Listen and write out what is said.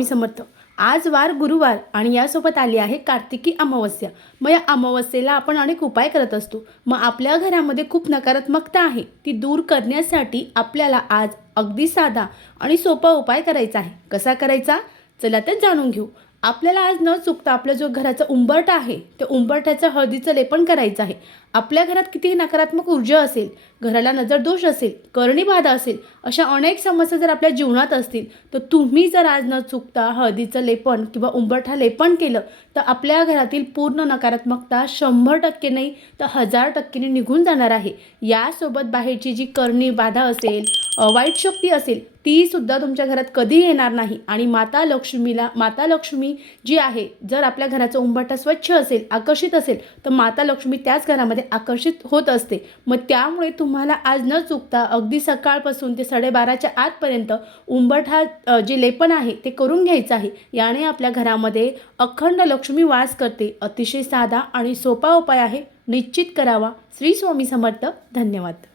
स्वामी समर्थ। आज वार गुरुवार आणि यासोबत आली आहे कार्तिकी अमावस्या। मग या अमावस्येला आपण अनेक उपाय करत असतो। मग आपल्या घरामध्ये खूप नकारात्मकता आहे, ती दूर करण्यासाठी आपल्याला आज अगदी साधा आणि सोपा उपाय करायचा आहे। कसा करायचा चला तर जाणून घेऊ। आपल्याला आज न चुकता आपला जो घराचा उंबरठा आहे ते उंबरठ्याचं हळदीचं लेपन करायचं आहे। आपल्या घरात किती नकारात्मक ऊर्जा असेल, घराला नजर दोष असेल, करणी बाधा असेल, अशा अनेक समस्या जर आपल्या जीवनात असतील तर तुम्ही जर आज न चुकता हळदीचं लेपन किंवा उंबरठा लेपन केलं तर आपल्या घरातील पूर्ण नकारात्मकता 100% नाही तर 1000% निघून जाणार आहे। यासोबत बाहेरची जी करणी बाधा असेल, वाईट शक्ती असेल ती सुद्धा तुमच्या घरात कधी येणार नाही। आणि माता लक्ष्मी जी आहे, जर आपल्या घराचा उंबरठा स्वच्छ असेल, आकर्षित असेल तर माता लक्ष्मी त्याच घरामध्ये आकर्षित होत असते। मग त्यामुळे तुम्हाला आज न चुकता अगदी सकाळपासून ते 12:30च्या आतपर्यंत उंबरठा जे लेपन आहे ते करून घ्यायचं आहे। याने आपल्या घरामध्ये अखंड लक्ष्मी वास करते। अतिशय साधा आणि सोपा उपाय आहे, निश्चित करावा। श्री स्वामी समर्थ। धन्यवाद।